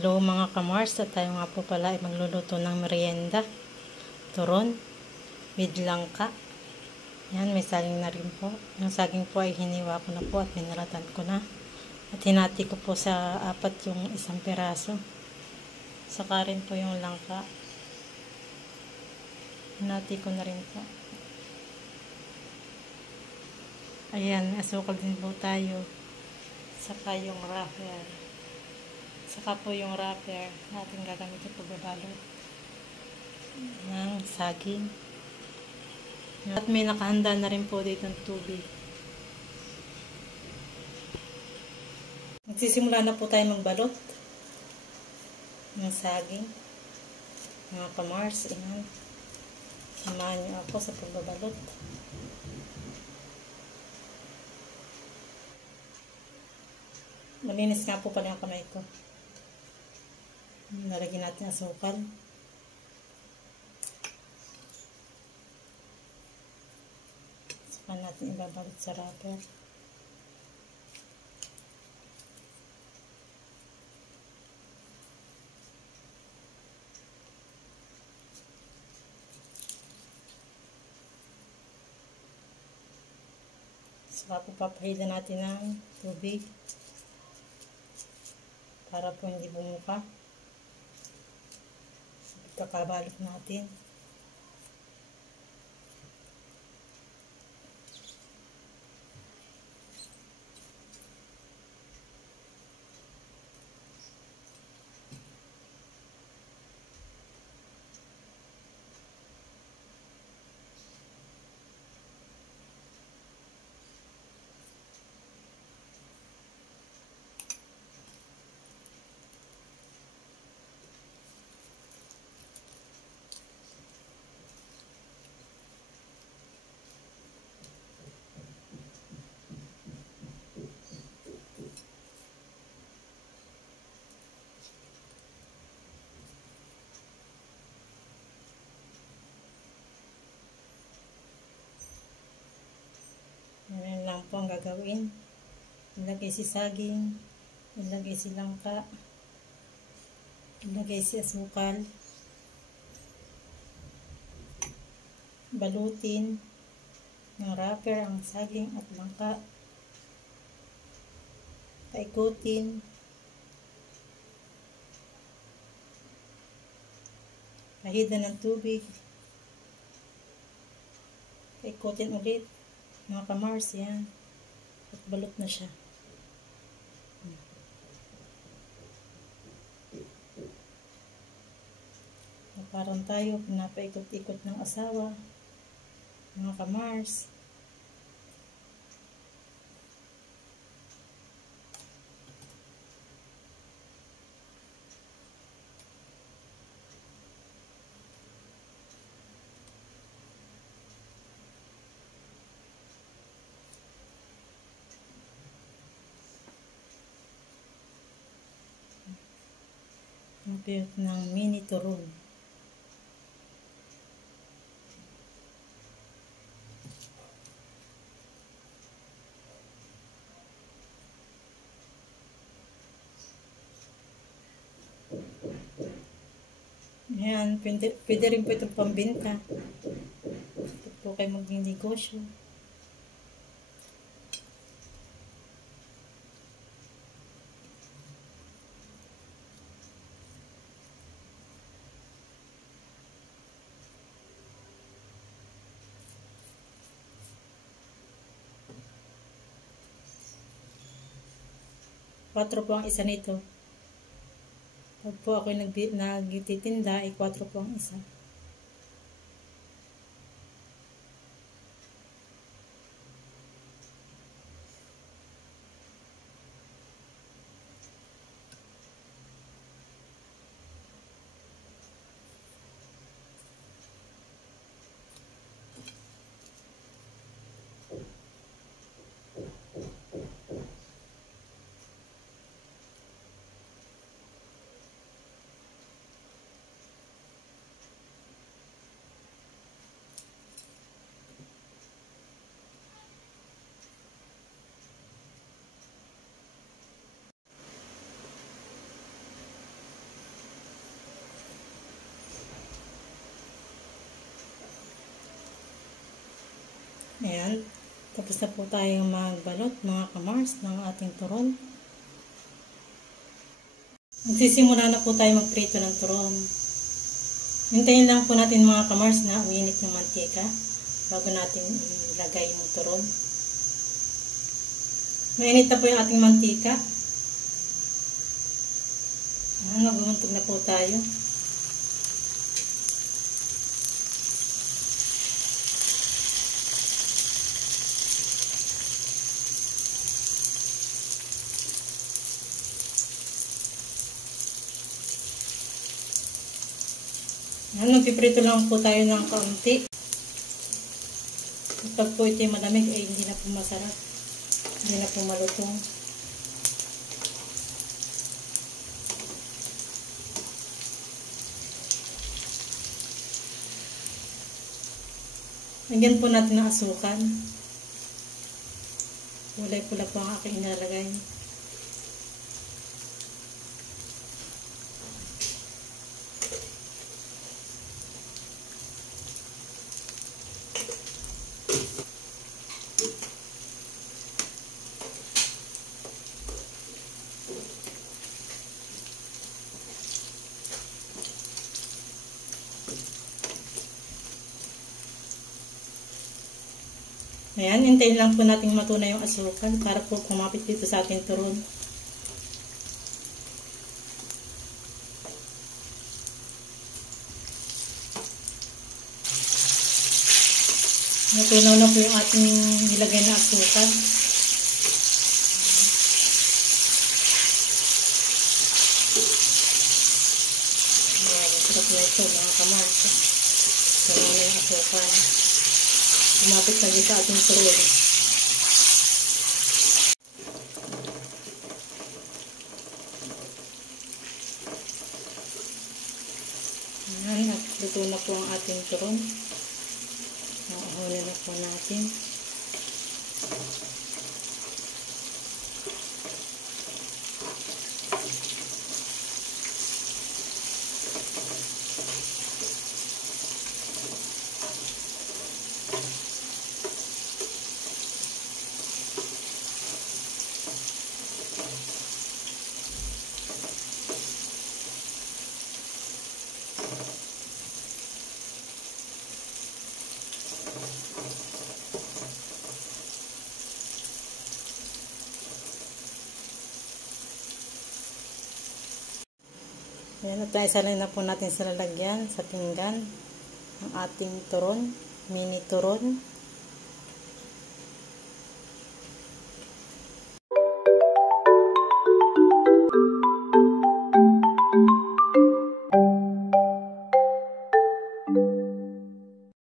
Hello mga kamars, at tayo nga po pala ay magluluto ng merienda. Turon, with langka. Yan, may saging na rin po. Yung saging po ay hiniwa ko na po at minalatan ko na. At hinati ko po sa apat yung isang peraso. Saka rin po yung langka. Hinati ko na rin po. Ayan, asukal din po tayo. Saka yung wrapper. Saka po yung wrapper natin gagamitin pagbabalot ng saging. At may nakahanda na rin po dito ng tubig. Magsisimula na po tayo magbalot ng saging. Mga kamars, ayan. Samahan niyo ako sa pagbabalot. Malinis nga po pala yung kamay ko. Nalagyan natin asukal. Saka natin ibabalot sa wrapper. Saka po papahilan natin ng tubig para po hindi bumuka. Kakabalot natin. Yan lang po ang gagawin. Ilagay si saging, ilagay si langka, ilagay si asukal, balutin ng wrapper ang saging at langka, paikutin, pahidan ng tubig, paikutin ulit. Mga kamars, yan. At balot na siya. Parang tayo, pinapaikot-ikot ng asawa. Mga kamars. Ang piyot ng mini turon. Ayan, pwede rin po itong pambinta. Pwede po kayo maging negosyo. Kwatro po ang isa nito. Pag po ako nagtitinda, ay 4 po ang isa. Ayan. Tapos na po tayong magbalot mga kamars ng ating turon. Magsisimula na po tayo magprito ng turon. Hintayin lang po natin mga kamars na uminit yung mantika bago natin ilagay yung turon. Mainit na po yung ating mantika. Ayan, magbumuntog na po tayo. Ayan, magpiprito lang po tayo ng kaunti. Pag po ito malamig ay hindi na po masarap. Hindi na po malutong. Lagyan po natin ng asukal. Kulay pula po ang aking inalagay. Ayan, hintayin lang po natin matuna yung asukal para po kumapit dito sa ating turon. Natunaw na po yung ating nilagay na asukal. Ayan, sarap na ito mga kamars. Tunaw na yung asukal. Kumapit na din sa ating turon. Ayan, at luto na po ang ating turon. Nakuhuli na po natin. Ayan, at naisalin na po natin sa lalagyan, sa pinggan, ang ating turon, mini turon.